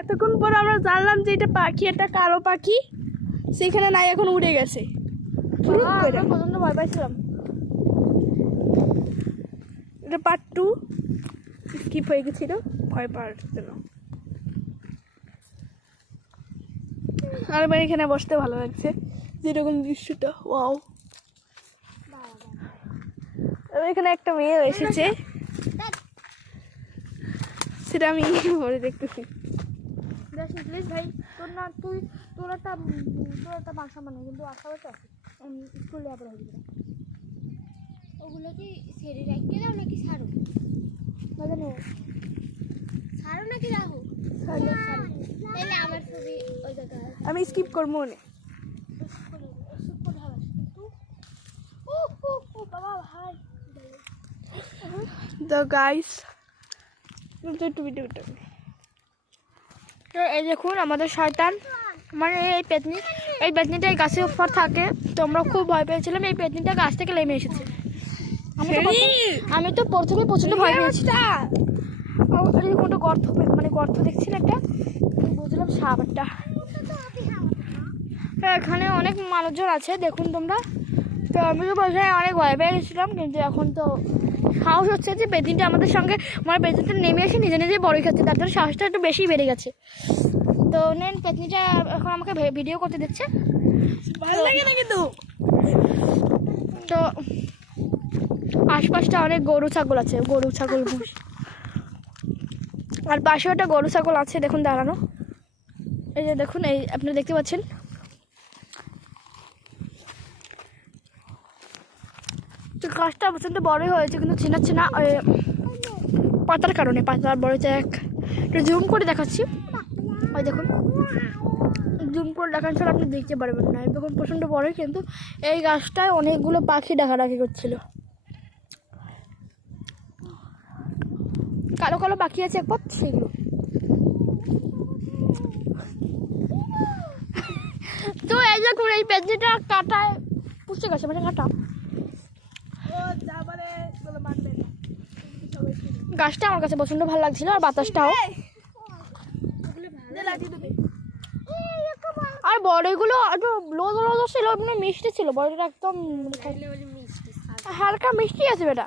এতক্ষণ পর আমরা জানলাম যে এটা পাখি, একটা কালো পাখি, সেখানে নাই, এখন উড়ে গেছে। প্রচন্ড ভয় পাইছিলাম। এটা পার্ট 2 স্কিপ হয়ে গেছিল ভয় পাওয়ার জন্য। আর আমার এখানে বসতে ভালো লাগছে, যেরকম দৃশ্যটা ওয়াও। এখানে একটা মেয়ে এসেছে, সেটা আমি পরে দেখতেছি। প্লিজ ভাই, তোর একটা বাসা মানে কিন্তু আশাবাদ আছে স্কুলে আবার হয়ে যাবে। ওগুলো কি ছেড়ে রাখতে দাও নাকি ছাড়ো? ছাড়ো নাকি রাখো? তাহলে আমার ছবি ওই জায়গায় আমি স্কিপ করবো মনে। বাবা ভাই তো গাইস, একটু ভিডিওটা তো এই দেখুন আমাদের শয়তান, মানে এই পেতনিটা এই গাছের উপর থাকে। তো আমরা খুব ভয় পেয়েছিলাম, এই পেতনিটা গাছ থেকে নেমে এসেছে। আমি তো প্রথমে প্রচন্ড ভয় পেয়েছিলাম। কোনো গর্ত, মানে গর্ত দেখছি একটা, বুঝলাম সাপটা। এখানে অনেক মানুষজন আছে দেখুন তোমরা। তো আমি তো প্রথমে অনেক ভয় পেয়ে গেছিলাম, কিন্তু এখন তো সাহস হচ্ছে যে পেতনিটা আমাদের সঙ্গে, মানে পেতনিটা নেমে এসে নিজে নিজে বড়ই খাচ্ছে, তার জন্য সাহসটা একটু বেশি বেড়ে গেছে। তো নেন, পেতনিটা এখন আমাকে ভিডিও করতে দিচ্ছে, ভালো লাগে না কিন্তু। তো আশপাশটা অনেক গরু ছাগল আছে, গরু ছাগল মোষ, আর পাশেও একটা গরু ছাগল আছে দেখুন দাঁড়ানো। এই যে দেখুন, এই আপনারা দেখতে পাচ্ছেন। তো গাছটা প্রচণ্ড বড়ই হয়েছে, কিন্তু চিনাচ্ছে না পাতার কারণে। পাতার বড়তে একটু জুম করে দেখাচ্ছি, ওই দেখুন জুম করে দেখাচ্ছি, আপনি দেখতে পারবেন না। দেখুন প্রচণ্ড বড়ই, কিন্তু এই গাছটায় অনেকগুলো পাখি ডাকাডাকি করছিল। কালো কালো পাখি আছে একবার, সেগুলো। তো এই দেখুন, এই পেতনিটা কাঁটায় পুষে গেছে, মানে কাঁটা। গাছটা আমার কাছে প্রচন্ড ভালো লাগছিল, আর বাতাসটাও। আর বড়গুলো একটু লোদো লোদো ছিল, মানে মিষ্টি ছিল। বড়টা একদম হালকা মিষ্টি আছে বেটা।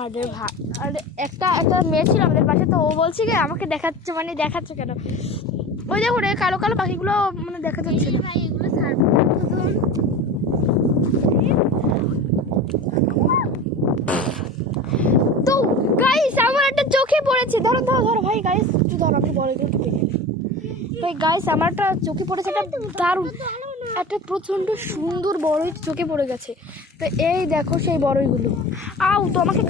আরে ভাই, আরে একটা মেয়ে ছিল আমাদের পাশে, তো ও বলছে কি আমাকে দেখাচ্ছে, মানে দেখাচ্ছে কেন? ওই দেখুন এই কালো কালো পাখিগুলো মানে দেখা যাচ্ছে। তো গাইস, আমার একটা চোখে পড়েছে, ধরো ধরো ধরো ভাই, গাইস একটু ধরো, আমি বড়গুলো একটু দেখে। ভাই গাইস, আমার একটা চোখে পড়েছে, একটা দারুণ, একটা প্রচন্ড সুন্দর বড়ই চোখে পড়ে গেছে। তো এই দেখো সেই বড়ইগুলো। আউ, তো আমাকে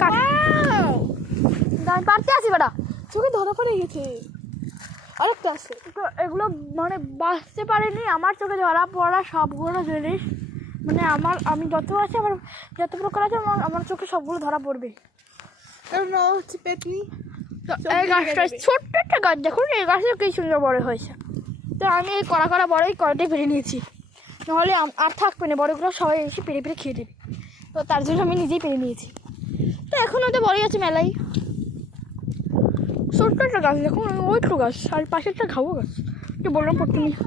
আমি পারতে আসি বেটা, চোখে ধরা পড়ে গেছে, আরেকটা আছে। তো এগুলো মানে বাঁচতে পারেনি, আমার চোখে ধরা পড়া সবগুলো জিনিস, মানে আমি যত আছে, আমার যত প্রকার আছে, আমার চোখে সবগুলো ধরা পড়বে। কারণ ও হচ্ছে পেতনি। তো এই গাছটা ছোট্ট একটা গাছ, দেখুন এই গাছটা কি সুন্দর বড় হয়েছে। তো আমি এই কড়া কড়া বড়ই কড়াটাই পেরে নিয়েছি, নাহলে আর থাকবে না, বড়গুলো সবাই এসে পেরে পেরে খেয়ে দেবে। তো তার জন্য আমি নিজেই পেরে নিয়েছি। তো এখনও তো বড়ই আছে মেলাই, ছোট্ট একটা গাছ দেখুন, ওই একটু গাছ, আর পাশে একটা ঘাবো গাছ, কি বললাম পড়তে নিয়ে।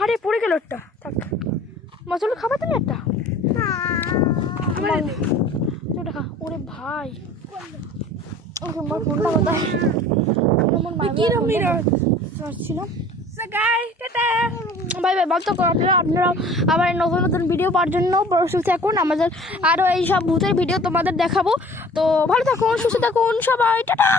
আরে পড়ে গেল একটা, থাক মশলা খাবার তুমি একটা। ওটা খা। ওরে ভাই, আমার ফোনটা কোথায়? বাই বাই, বলতো আপনারা আবার নতুন নতুন ভিডিও পাওয়ার জন্য প্রস্তুত থাকুন। আমাদের আরও এই সব ভূতের ভিডিও তোমাদের দেখাবো। তো ভালো থাকুন, সুস্থ থাকুন সবাই, টাটা।